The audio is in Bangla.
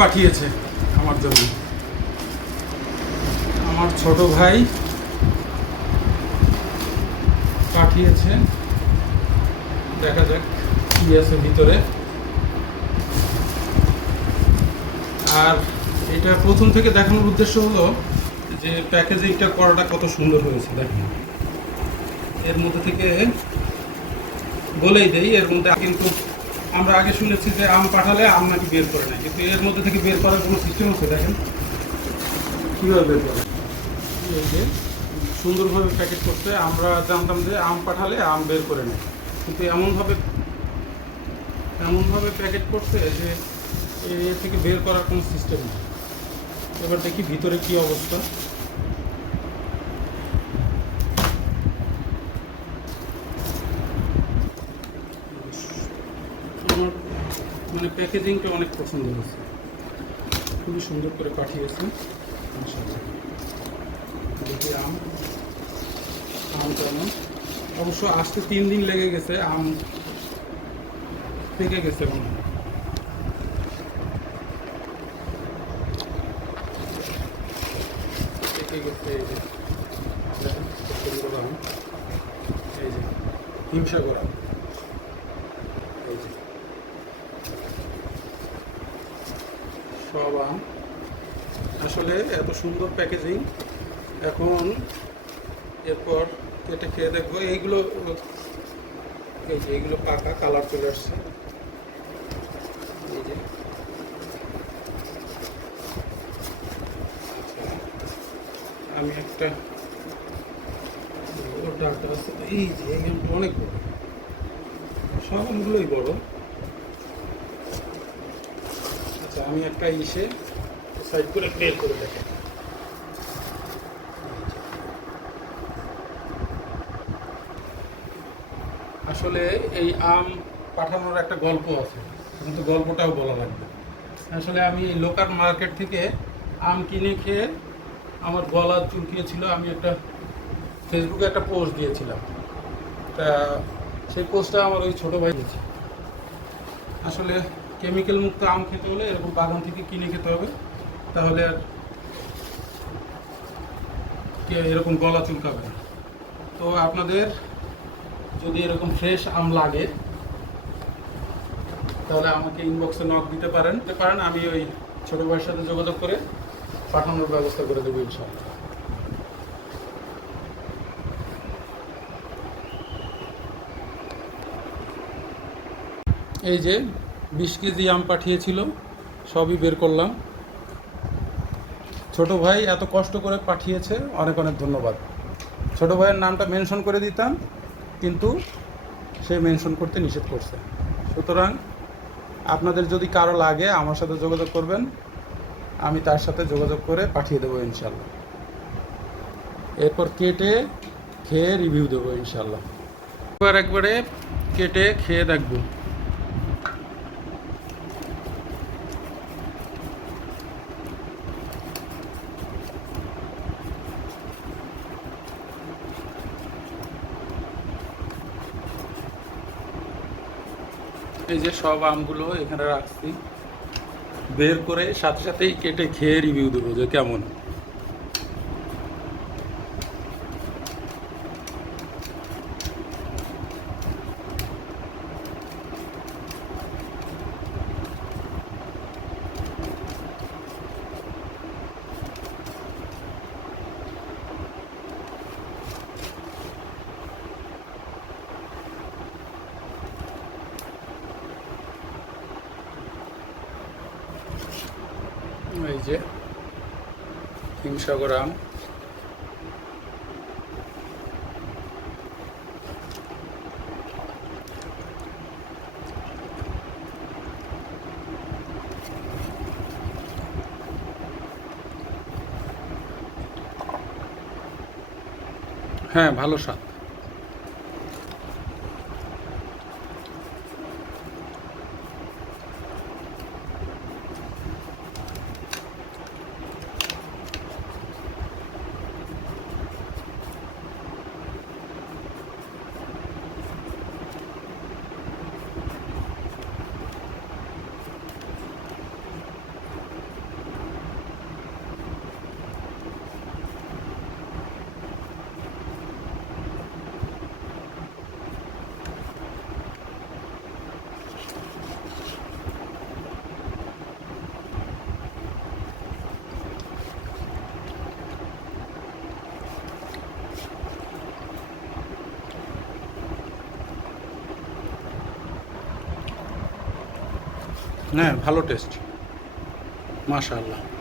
পাঠিয়েছে আমার জন্য। আমার ছোট ভাই পাঠিয়েছে। দেখা যাক কি আছে ভিতরে। আর এটা প্রথম থেকে দেখানোর উদ্দেশ্য হলো যে প্যাকেজিংটা করাটা কত সুন্দর হয়েছে, দেখেন। এর মধ্যে থেকে বলেই দেই, এর মধ্যে কিন্তু আমরা আগে শুনেছি যে আম পাঠালে আম নাকি বের করে নেয় কিন্তু এর মধ্যে থেকে বের করার কোনো সিস্টেম আছে দেখেন। কীভাবে বের করে? এই যে সুন্দরভাবে প্যাকেট করতে আমরা জানতাম যে আম পাঠালে আম বের করে নেয়। কিন্তু এমনভাবে এমনভাবে প্যাকেট করতে যে এ থেকে বের করার কোনো সিস্টেম নেই। এবার দেখি ভিতরে কি অবস্থা আমার মানে প্যাকেজিংটা অনেক পছন্দ হয়েছে। খুবই সুন্দর করে পাঠিয়েছে। দেখি আম। আম কেমন? অবশ্য আসতে তিন দিন লেগে গেছে, আম পেকে গেছে মনে হিমসা করা এই যে সব আম আসলে এত সুন্দর প্যাকেজিং এখন এরপর কেটে খেয়ে দেখব। এইগুলো এই যে এইগুলো পাকা কালার চলে আসছে। এই যে। আচ্ছা, আমি একটা ডাটা আছে এই যে এই আমটা অনেক বড়। সব বড়। আমি একটা ইসে সাইড করে বের করে দেখেন আসলে এই আম পাঠানোর একটা গল্প আছে, কিন্তু গল্পটাও বলা লাগবে। আসলে আমি লোকাল মার্কেট থেকে আম কিনে খেয়ে আমার গলা চুলকিয়েছিল, আমি একটা ফেসবুকে একটা পোস্ট দিয়েছিলাম। তা সেই পোস্টটা আমার ওই ছোটো ভাই দিয়েছে। আসলে কেমিক্যাল মুক্ত আম খেতে হলে এরকম বাগান থেকে কিনে খেতে হবে। তাহলে আর এরকম গলা চুলকাবে তো আপনাদের যদি এরকম ফ্রেশ আম লাগে, তাহলে আমাকে ইনবক্সে নক দিতে পারেন। দিতে পারেন, আমি ওই ছোটো ভাইয়ের সাথে যোগাযোগ করে পাঠানোর ব্যবস্থা করে দেবো ইনশাআল্লাহ। এই যে বিশ কেজি আম পাঠিয়েছিল, সবই বের করলাম। ছোট ভাই এত কষ্ট করে পাঠিয়েছে, অনেক অনেক ধন্যবাদ। ছোট ভাইয়ের নামটা মেনশন করে দিতাম, কিন্তু সে মেনশন করতে নিষেধ করছে। সুতরাং আপনাদের যদি কারও লাগে, আমার সাথে যোগাযোগ করবেন, আমি তার সাথে যোগাযোগ করে পাঠিয়ে দেবো ইনশাল্লাহ এরপর কেটে খেয়ে রিভিউ দেবো ইনশাল্লাহ এবার একবারে কেটে খেয়ে দেখব। এই যে সব আমগুলো এখানে রাখছি। বের করে সাথে সাথেই কেটে খেয়ে রিভিউ দেবো যে কেমন। এই যে হিমসাগর আম। হ্যাঁ ভালো স্বাদ। হ্যাঁ ভালো টেস্ট মাশাআল্লাহ।